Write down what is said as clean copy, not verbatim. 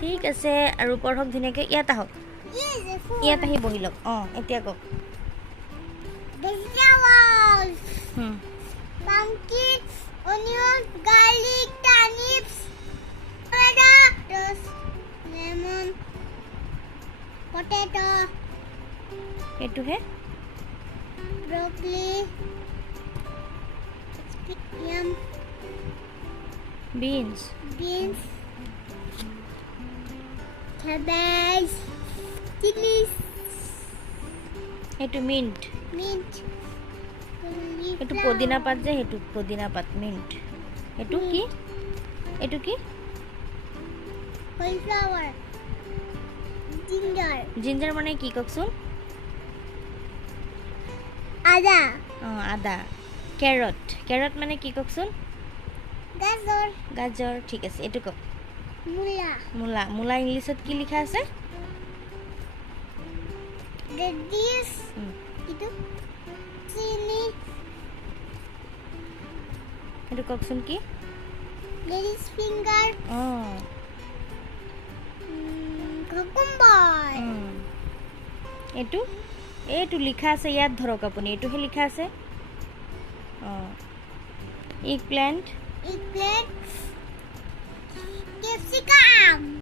ঠিক আছে আৰু পঢ়ক ধুনীয়াকৈ ইয়াত আহক ইয়াত আহি বহি লওক এতিয়া কওক vegetables, হুম pumpkin, onion, garlic, turnips, tomatoes, lemon, potato, এইটোহে broccoli, yam, বিনছ beans, cabbage, chilies, এইটো মিণ্ট mint, এইটো পদিনা পাত যে সেইটো পদিনা পাত মিণ্ট এইটো কি এইটো কি cauliflower, ginger, জিঞ্জাৰ মানে কি কওকচোন ada, আদা কেৰট কেৰট মানে কি কওকচোন গাজৰ, গাজৰ ঠিক আছে এইটো কওক মূলা, মূলা মূলা ইংলিছত কি লিখা আছে radish, হুম, itu chili, এইটো কওকচোন কি lady's finger, cucumber, এইটো এইটো লিখা আছে ইয়াত ধৰক আপুনি এইটোহে লিখা আছে এগ প্লেণ্ট eggplant, capsicum.